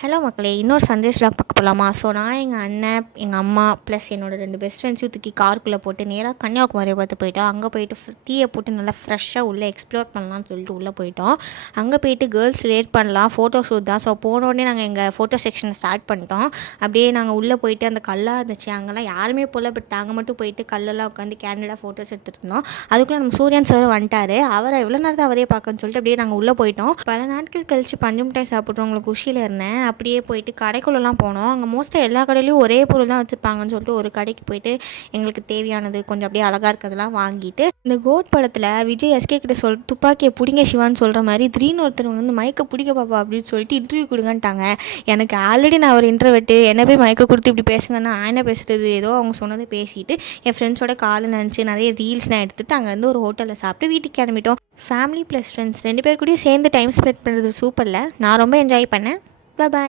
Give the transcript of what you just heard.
Hello மக்களே, இன்னொரு Sundays vlog பார்க்க போகலாமா? ஸோ நான் எங்கள் அண்ணன், எங்கள் அம்மா ப்ளஸ் என்னோடய 2 பெஸ்ட் ஃப்ரெண்ட்ஸையும் தூக்கி காருக்குள்ளே போட்டு நேராக கன்னியாகுமரியை பார்த்து போயிட்டோம். அங்கே போயிட்டு டீயை போட்டு நல்லா ஃப்ரெஷ்ஷாக உள்ளே எக்ஸ்ப்ளோர் பண்ணலாம்னு சொல்லிட்டு உள்ளே போயிட்டோம். அங்கே போயிட்டு கேர்ள்ஸ் வெயிட் பண்ணலாம், ஃபோட்டோ ஷூட் தான். ஸோ போனோடனே நாங்கள் எங்கள் ஃபோட்டோ செக்ஷனை ஸ்டார்ட் பண்ணிட்டோம். அப்படியே நாங்கள் உள்ளே போயிட்டு அந்த கல்லாக இருந்துச்சு, அங்கெல்லாம் யாருமே போகல, பட் நாங்கள் மட்டும் போயிட்டு கல்லெல்லாம் உட்காந்து கேண்டடாக ஃபோட்டோஸ் எடுத்துகிட்டு இருந்தோம். அதுக்குள்ளே நம்ம சூரியன் சார் வந்துட்டார். அவரை எவ்வளோ நேரத்தை அவரே பார்க்கணும்னு சொல்லிட்டு அப்படியே நாங்கள் உள்ளே போயிட்டோம். பல நாட்கள் கழித்து பஞ்சு மிட்டாய் சாப்பிட்றவங்களுக்கு குஷியில் இருந்தேன். அப்படியே போயிட்டு கடைக்குள்ளெலாம் போனோம். அங்கே மோஸ்ட்டாக எல்லா கடையிலையும் ஒரே பொருள் தான் வச்சுருப்பாங்கன்னு சொல்லிட்டு ஒரு கடைக்கு போயிட்டு எங்களுக்கு தேவையானது கொஞ்சம் அப்படியே அழகாக இருக்கிறதெல்லாம் வாங்கிட்டு, இந்த கோட் படத்தில் விஜய் எஸ்கே கிட்ட துப்பாக்கியை பிடிங்க சிவான்னு சொல்கிற மாதிரி திடீர்னு ஒருத்தர் வந்து மயக்க பிடிக்க பாப்பா அப்படின்னு சொல்லிட்டு இன்டர்வியூ கொடுங்கன்ட்டாங்க. எனக்கு ஆல்ரெடி நான் ஒரு இன்டர்வியூட்டு என்ன போய் மயக்க கொடுத்து இப்படி பேசுங்கன்னா நான் என்ன பேசுகிறது, ஏதோ அவங்க சொன்னதை பேசிட்டு என் ஃப்ரெண்ட்ஸோட காலை நினச்சி நிறைய ரீல்ஸ்லாம் எடுத்துகிட்டு அங்கேருந்து ஒரு ஹோட்டலில் சாப்பிட்டு வீட்டுக்கு கிளம்பிட்டோம். ஃபேமிலி ப்ளஸ் ஃப்ரெண்ட்ஸ் 2 பேர் கூடயும் சேர்ந்து டைம் ஸ்பெண்ட் பண்ணுறது சூப்பரில். நான் ரொம்ப என்ஜாய் பண்ணேன். பாய்.